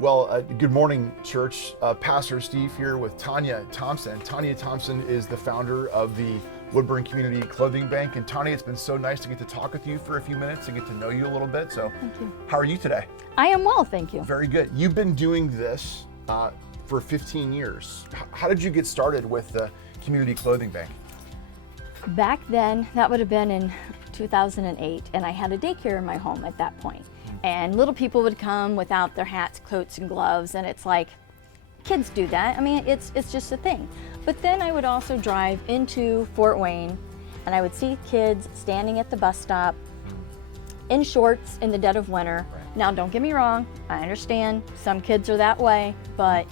Well, good morning, church. Pastor Steve here with Tonya Thompson. Tonya Thompson is the founder of the Woodburn Community Clothing Bank. And Tonya, it's been so nice to get to talk with you for a few minutes and get to know you a little bit. So, thank you. How are you today? I am well, thank you. Very good. You've been doing this for 15 years. How did you get started with the Community Clothing Bank? Back then, that would have been in 2008, and I had a daycare in my home at that point. And little people would come without their hats, coats, and gloves, and it's like, kids do that. I mean, it's just a thing. But then I would also drive into Fort Wayne, and I would see kids standing at the bus stop in shorts in the dead of winter. Right. Now, don't get me wrong, I understand some kids are that way, but,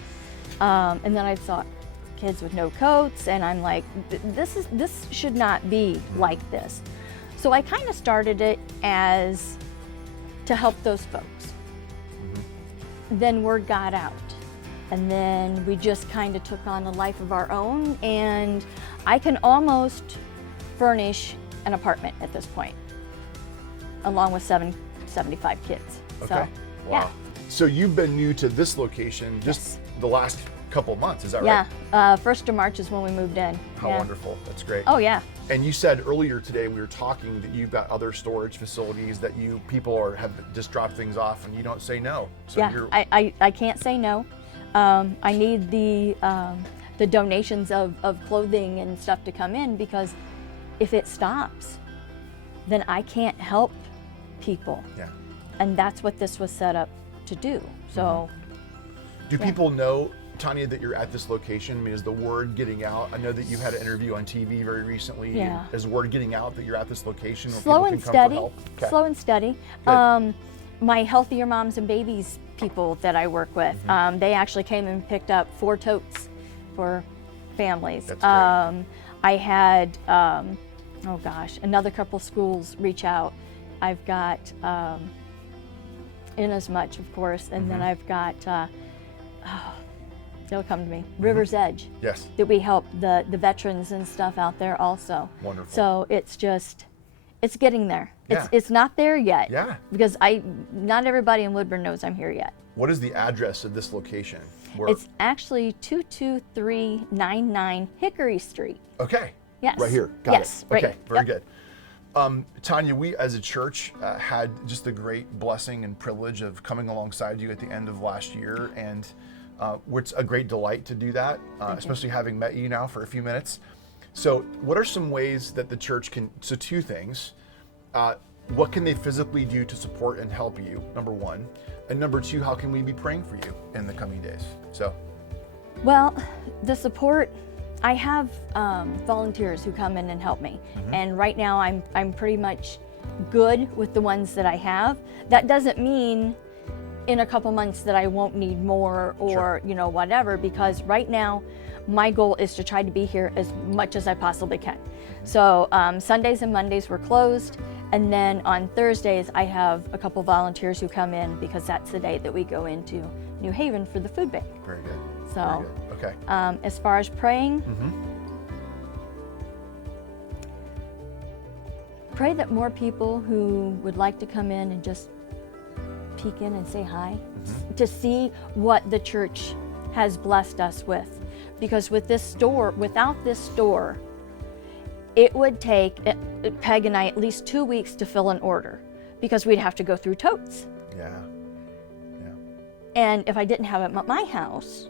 and then I saw kids with no coats, and I'm like, this should not be like this. So I kind of started it as to help those folks. Then word got out, and then we just kind of took on a life of our own, and I can almost furnish an apartment at this point, along with 75 kids. Okay. So, wow. Yeah. So you've been new to this location just the last couple of months, is that right? Yeah, 1st of March is when we moved in. How wonderful, that's great. Oh yeah. And you said earlier today, we were talking that you've got other storage facilities that people have just dropped things off and you don't say no. So yeah, I can't say no. I need the donations of clothing and stuff to come in, because if it stops, then I can't help people. Yeah. And that's what this was set up to do. So. Do people know, Tonya, that you're at this location? I mean, is the word getting out? I know that you had an interview on TV very recently. Yeah. Is word getting out that you're at this location where Slow people and can come steady. for help? Okay. Slow and steady. Good. My Healthier Moms and Babies people that I work with, they actually came and picked up 4 totes for families. That's great. I had, oh gosh, another couple schools reach out. I've got Inasmuch, of course, and then I've got, they'll come to me, River's Edge. Yes. That we help the veterans and stuff out there also. Wonderful. So it's getting there. Yeah. It's not there yet. Yeah. Because not everybody in Woodburn knows I'm here yet. What is the address of this location? It's actually 22399 Hickory Street. Okay. Yes. Right here. Got Yes, it. right Okay. here. Very Yep. good. Tonya, we as a church had just the great blessing and privilege of coming alongside you at the end of last year, and it's a great delight to do that, especially having met you now for a few minutes. So what are some ways that the church can, so 2 things, what can they physically do to support and help you, number 1, and number 2, how can we be praying for you in the coming days? So. Well, the support, I have volunteers who come in and help me, and right now I'm pretty much good with the ones that I have. That doesn't mean in a couple months that I won't need more or whatever, because right now my goal is to try to be here as much as I possibly can. So Sundays and Mondays we're closed, and then on Thursdays I have a couple volunteers who come in, because that's the day that we go into New Haven for the food bank. Very good. So. Very good. Okay. As far as praying, pray that more people who would like to come in and just peek in and say hi, to see what the church has blessed us with. Because with this store, without this store, it would take Peg and I at least 2 weeks to fill an order, because we'd have to go through totes. Yeah. And if I didn't have it at my house,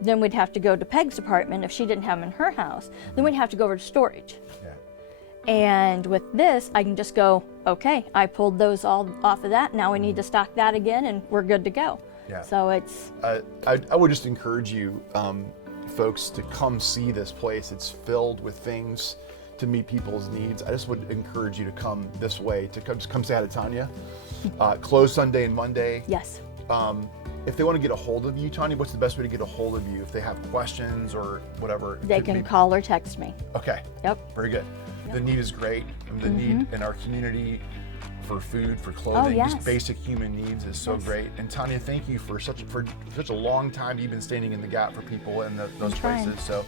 then we'd have to go to Peg's apartment. If she didn't have them in her house, then we'd have to go over to storage. Yeah. And with this, I can just go, okay, I pulled those all off of that. Now we need to stock that again, and we're good to go. Yeah. So it's. I would just encourage you, folks, to come see this place. It's filled with things to meet people's needs. I just would encourage you to come this way, to come say hi to Tonya. Closed Sunday and Monday. Yes. If they want to get a hold of you, Tonya, what's the best way to get a hold of you if they have questions or whatever? They can call or text me. Okay. Yep. Very good. Yep. The need is great. And the need in our community for food, for clothing, yes. just basic human needs is so great. And Tonya, thank you for such a long time. You've been standing in the gap for people in those places. So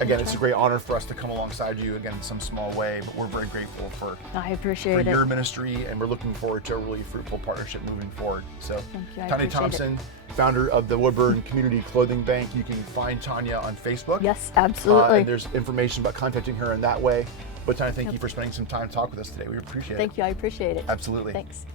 again, it's a great honor for us to come alongside you again in some small way, but we're very grateful for I appreciate your it. ministry, and we're looking forward to a really fruitful partnership moving forward. So, Thank you. I Tonya appreciate Thompson, founder of the Woodburn Community Clothing Bank. You can find Tonya on Facebook. Yes, absolutely. And there's information about contacting her in that way. But Tonya, thank you for spending some time to talk with us today. We appreciate it. Thank you. I appreciate it. Absolutely. Thanks.